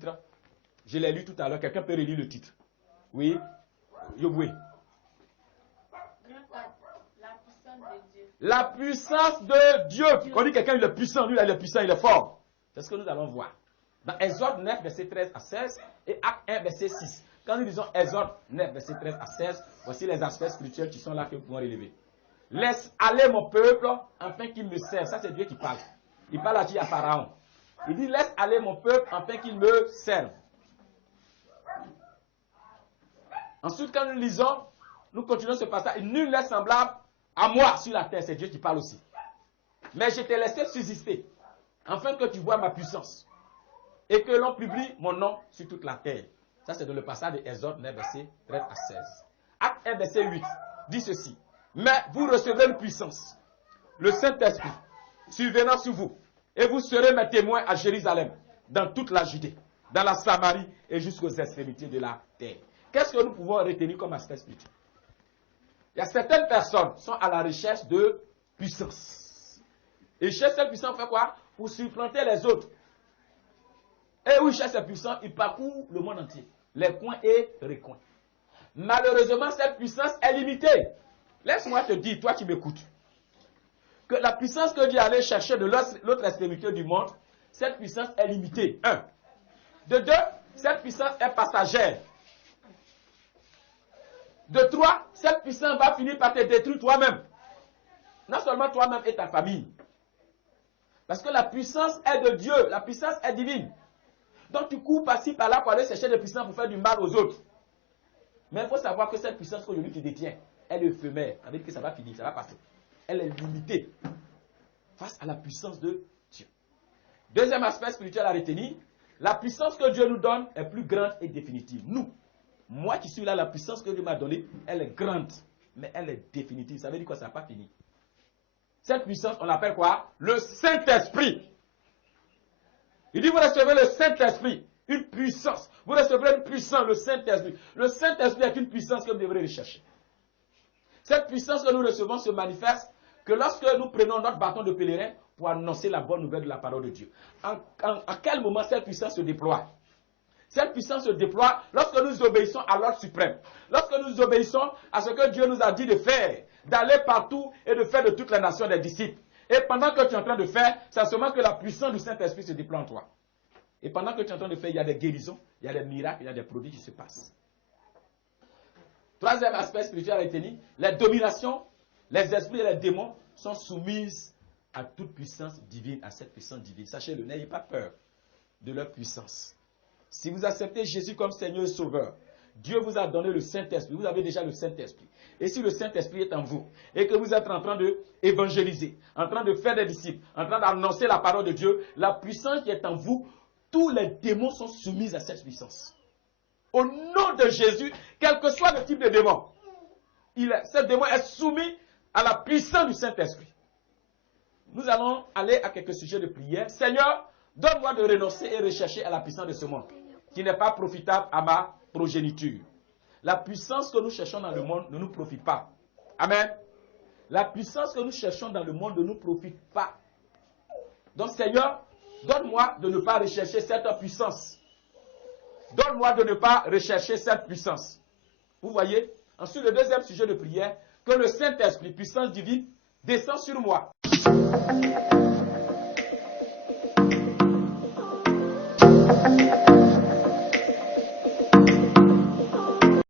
titre? Je l'ai lu tout à l'heure. Quelqu'un peut relire le titre? Oui? Yoboué. La puissance de Dieu. Quand on dit quelqu'un il est puissant, lui il est puissant, il est fort. C'est ce que nous allons voir. Dans Exode 9, verset 13 à 16 et Acte 1, verset 6. Quand nous disons Exode 9, verset 13 à 16, voici les aspects spirituels qui sont là que nous pouvons relever. Laisse aller mon peuple afin qu'il me serve. Ça c'est Dieu qui parle. Il parle à Pharaon. Il dit laisse aller mon peuple afin qu'il me serve. Ensuite quand nous lisons, nous continuons ce passage. Nul n'est semblable à moi sur la terre. C'est Dieu qui parle aussi. Mais je t'ai laissé subsister afin que tu vois ma puissance et que l'on publie mon nom sur toute la terre. Ça c'est dans le passage de Exode 9, verset 13 à 16. Acte 1, verset 8 dit ceci. Mais vous recevrez une puissance, le Saint-Esprit, survenant sur vous, et vous serez mes témoins à Jérusalem, dans toute la Judée, dans la Samarie et jusqu'aux extrémités de la terre. Qu'est-ce que nous pouvons retenir comme aspect spirituel? Il y a certaines personnes qui sont à la recherche de puissance. Ils cherchent cette puissance pour faire quoi? Pour supplanter les autres. Et où ils cherchent cette puissance, ils parcourent le monde entier, les coins et recoins. Malheureusement, cette puissance est limitée. Laisse-moi te dire, toi qui m'écoutes, que la puissance que Dieu allait chercher de l'autre extrémité du monde, cette puissance est limitée. 1. De 2, cette puissance est passagère. De 3, cette puissance va finir par te détruire toi-même. Non seulement toi-même et ta famille. Parce que la puissance est de Dieu, la puissance est divine. Donc tu cours par-ci, par-là pour aller chercher des puissances pour faire du mal aux autres. Mais il faut savoir que cette puissance qu'aujourd'hui tu détiens, elle est éphémère. Ça veut dire que ça va finir, ça va passer. Elle est limitée face à la puissance de Dieu. Deuxième aspect spirituel à retenir, la puissance que Dieu nous donne est plus grande et définitive. Nous, moi qui suis là, la puissance que Dieu m'a donnée, elle est grande, mais elle est définitive. Ça veut dire quoi? Ça n'a pas fini. Cette puissance, on l'appelle quoi? Le Saint-Esprit. Il dit, vous recevez le Saint-Esprit, une puissance. Vous recevrez une puissance, le Saint-Esprit. Le Saint-Esprit est une puissance que vous devrez rechercher. Cette puissance que nous recevons se manifeste que lorsque nous prenons notre bâton de pèlerin pour annoncer la bonne nouvelle de la parole de Dieu. À quel moment cette puissance se déploie? Cette puissance se déploie lorsque nous obéissons à l'ordre suprême. Lorsque nous obéissons à ce que Dieu nous a dit de faire, d'aller partout et de faire de toutes les nations des disciples. Et pendant que tu es en train de faire, c'est seulement que la puissance du Saint-Esprit se déploie en toi. Et pendant que tu es en train de faire, il y a des guérisons, il y a des miracles, il y a des produits qui se passent. Troisième aspect spirituel à retenir, les dominations, les esprits et les démons sont soumises à toute puissance divine, à cette puissance divine. Sachez-le, n'ayez pas peur de leur puissance. Si vous acceptez Jésus comme Seigneur et Sauveur, Dieu vous a donné le Saint-Esprit. Vous avez déjà le Saint-Esprit. Et si le Saint-Esprit est en vous, et que vous êtes en train d'évangéliser, en train de faire des disciples, en train d'annoncer la parole de Dieu, la puissance qui est en vous, tous les démons sont soumis à cette puissance. Au nom de Jésus, quel que soit le type de démon, ce démon est soumis à la puissance du Saint-Esprit. Nous allons aller à quelques sujets de prière. Seigneur, donne-moi de renoncer et rechercher à la puissance de ce monde, qui n'est pas profitable à ma progéniture. La puissance que nous cherchons dans le monde ne nous profite pas. Amen. La puissance que nous cherchons dans le monde ne nous profite pas. Donc Seigneur, donne-moi de ne pas rechercher cette puissance. Donne-moi de ne pas rechercher cette puissance. Vous voyez? Ensuite, le deuxième sujet de prière, que le Saint-Esprit, puissance divine, descend sur moi.